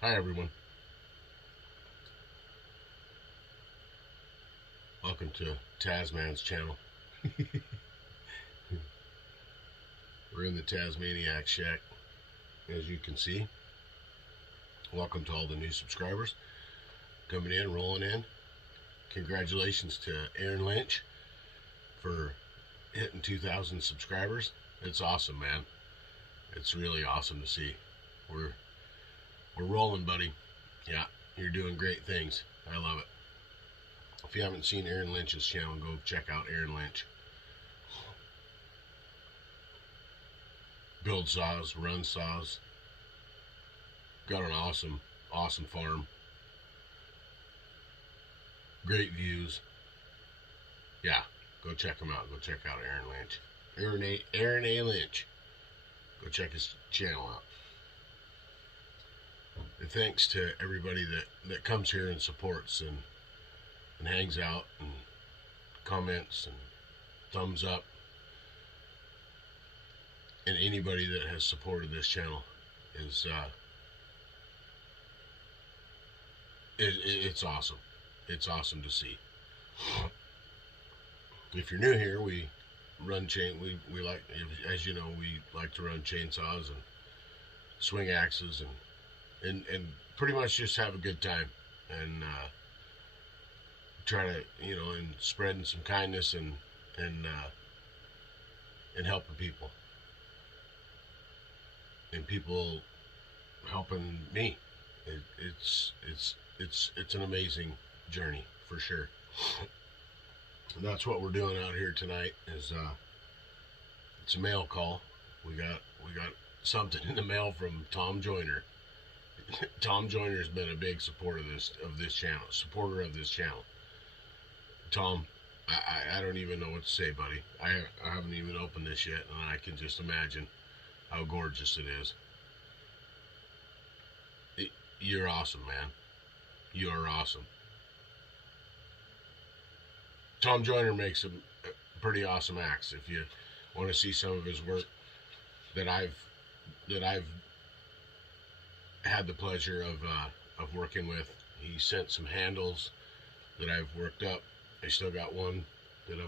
Hi everyone. Welcome to TazMan's channel. We're in the Tasmaniac Shack, as you can see. Welcome to all the new subscribers coming in, rolling in. Congratulations to Aaron Lynch for hitting 2,000 subscribers. It's awesome, man. It's really awesome to see. We're rolling, buddy. Yeah, you're doing great things. I love it. If you haven't seen Aaron Lynch's channel, go check out Aaron Lynch. Build saws, run saws. Got an awesome farm. Great views. Yeah, go check him out. Go check out Aaron Lynch. Aaron A. Lynch. Go check his channel out. And thanks to everybody that comes here and supports and hangs out and comments and thumbs up, and anybody that has supported this channel is it's awesome. It's awesome to see. If you're new here, we run we like, as you know, we like to run chainsaws and swing axes and pretty much just have a good time and try to, and spreading some kindness and helping people, and people helping me. It's an amazing journey for sure. And that's what we're doing out here tonight. Is it's a mail call. We got something in the mail from Tom Joyner. Tom Joyner has been a big supporter of this channel. Tom, I don't even know what to say, buddy. I haven't even opened this yet, and I can just imagine how gorgeous it is. You're awesome, man. You are awesome. Tom Joyner makes a pretty awesome axe. If you want to see some of his work that I've had the pleasure of working with, he sent some handles that I've worked up. I still got one that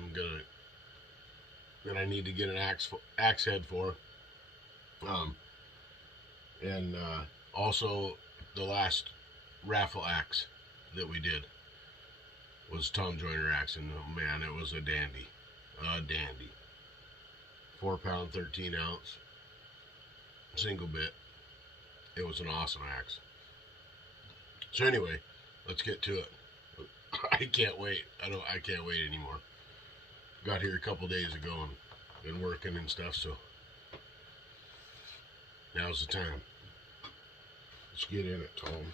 I need to get an axe head for. And also the last raffle axe that we did was Tom Joyner axe, and man, it was a dandy. 4-pound, 13-ounce, single bit. It was an awesome axe. So anyway, let's get to it. I can't wait. I can't wait anymore. Got here a couple days ago and been working and stuff, so now's the time. Let's get in it, Tom.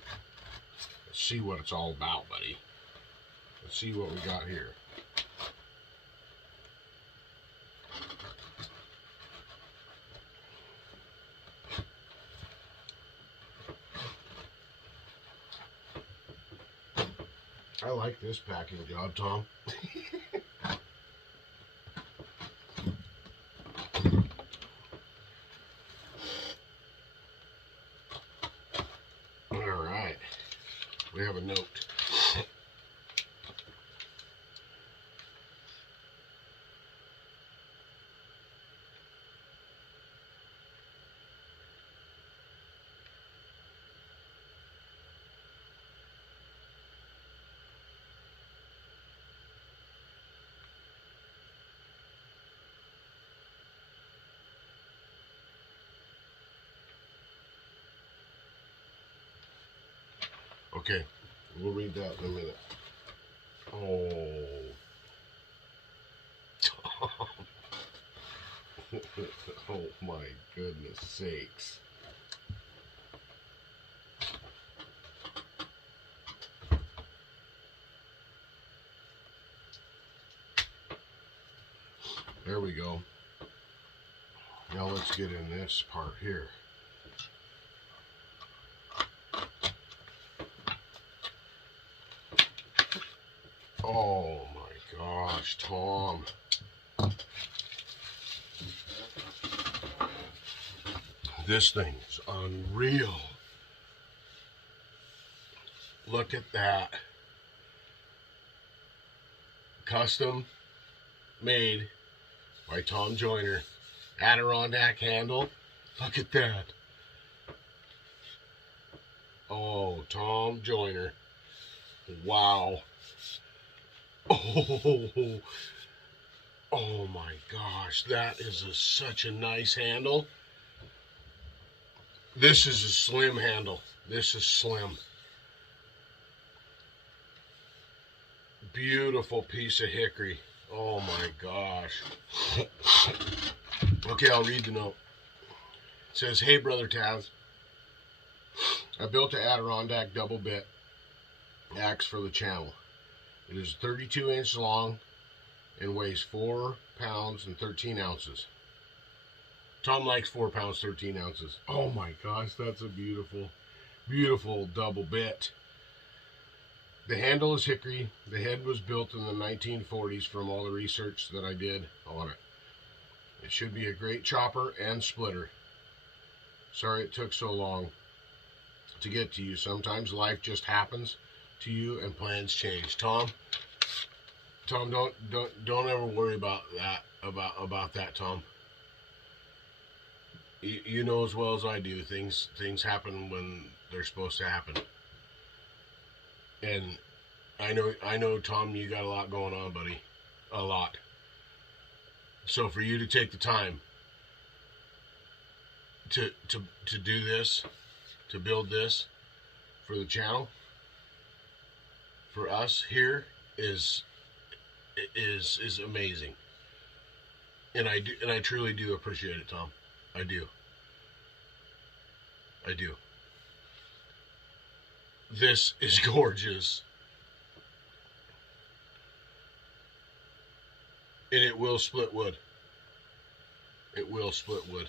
Let's see what it's all about, buddy. Let's see what we got here. I like this packing job, Tom. All right. We have a note. Okay, we'll read that in a minute. Oh, Tom. Oh my goodness sakes. There we go. Now let's get in this part here. Oh my gosh, Tom. This thing's unreal. Look at that. Custom made by Tom Joyner. Adirondack handle. Look at that. Oh, Tom Joyner. Wow. Oh, oh my gosh. That is such a nice handle. This is a slim handle. This is slim. Beautiful piece of hickory. Oh my gosh. Okay, I'll read the note. It says, "Hey, Brother Taz, I built an Adirondack double bit axe for the channel. It is 32 inches long and weighs 4 pounds and 13 ounces. Tom likes 4 pounds, 13 ounces. Oh my gosh, that's a beautiful, beautiful double bit. The handle is hickory. The head was built in the 1940s from all the research that I did on it. It should be a great chopper and splitter. Sorry it took so long to get to you. Sometimes life just happens to you and plans change." Tom, don't ever worry about that, about that, Tom. You know as well as I do, things happen when they're supposed to happen. And I know, Tom, you got a lot going on, buddy. A lot. So for you to take the time to do this, to build this for the channel, for us here, is amazing. And I truly do appreciate it, Tom. I do. This is gorgeous. And it will split wood. It will split wood.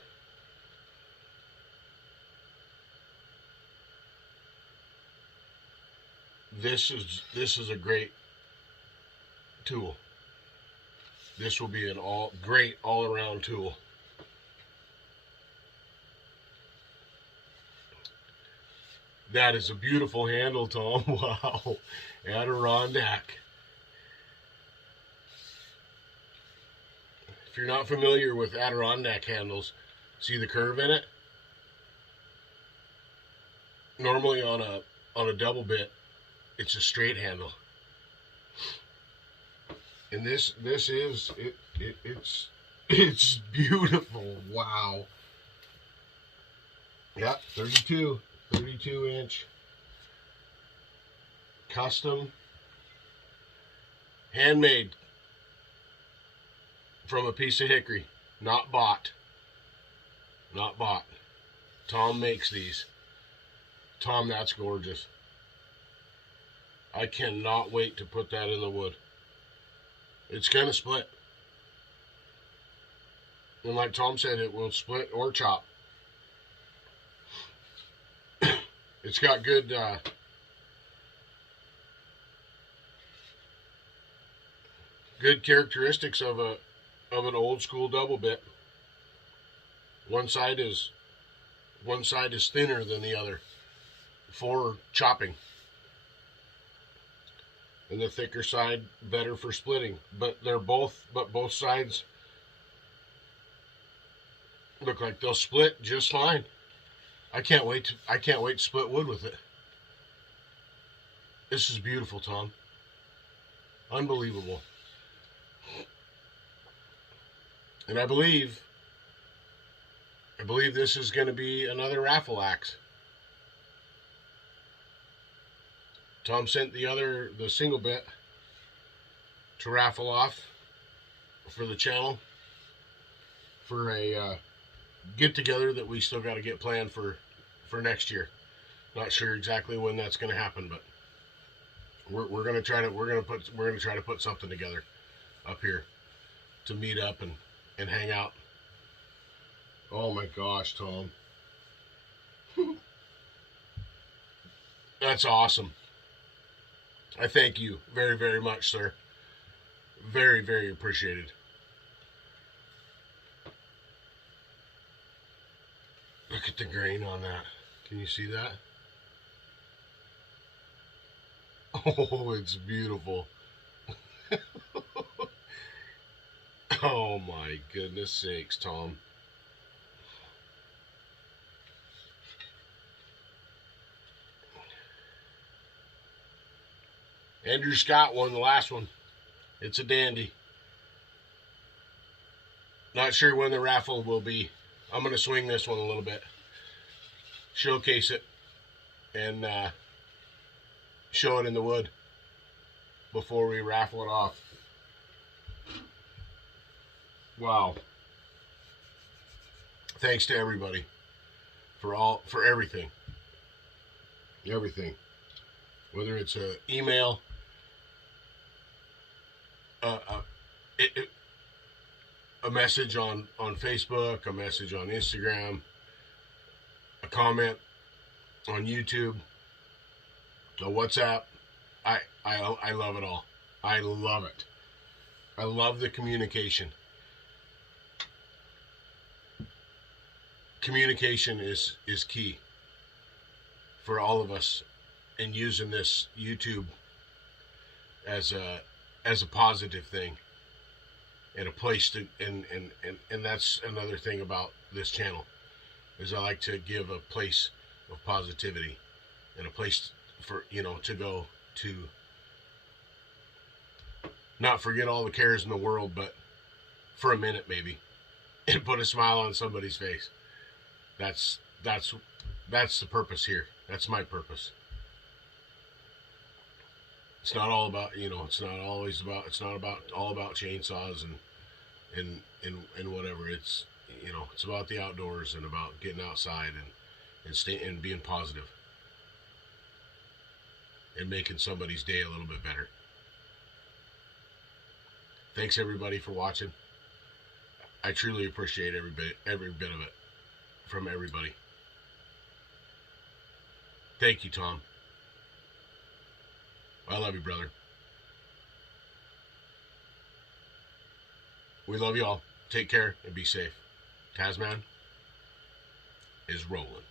This is a great tool. This will be an great all-around tool. That is a beautiful handle, Tom. Wow. Adirondack. If you're not familiar with Adirondack handles, see the curve in it? Normally on a double bit, it's a straight handle. And this is it's beautiful. Wow. Yeah, 32 inch custom, handmade from a piece of hickory, not bought. Tom makes these. Tom, that's gorgeous. I cannot wait to put that in the wood. It's gonna split, and like Tom said, it will split or chop. It's got good characteristics of an old school double bit. One side is thinner than the other for chopping, and the thicker side better for splitting. But both sides look like they'll split just fine. I can't wait to split wood with it. This is beautiful, Tom. Unbelievable. And I believe this is going to be another raffle axe. Tom sent the single bit to raffle off for the channel for a get together that we still got to get planned for next year. Not sure exactly when that's going to happen, but we're going to try to put something together up here to meet up and hang out. Oh my gosh, Tom. That's awesome. I thank you very, very much, sir. Very, very appreciated. Look at the grain on that. Can you see that? Oh, it's beautiful. Oh my goodness sakes, Tom. Andrew Scott won the last one. It's a dandy. Not sure when the raffle will be. I'm going to swing this one a little bit, showcase it, and show it in the wood before we raffle it off. Wow. Thanks to everybody for everything. Everything. Whether it's an email, uh, uh, a message on Facebook, a message on Instagram, a comment on YouTube, a WhatsApp. I love it all. I love it. I love the communication. Communication is key for all of us, and using this YouTube as a positive thing and a place to and that's another thing about this channel, is I like to give a place of positivity and a place for to go to, not forget all the cares in the world, but for a minute maybe, and put a smile on somebody's face. That's the purpose here. That's my purpose. It's not all about it's not always about, it's not about all about chainsaws and whatever. It's it's about the outdoors and about getting outside and being positive and making somebody's day a little bit better. Thanks everybody for watching. I truly appreciate every bit of it from everybody. Thank you, Tom. I love you, brother. We love you all. Take care and be safe. TazMan is rolling.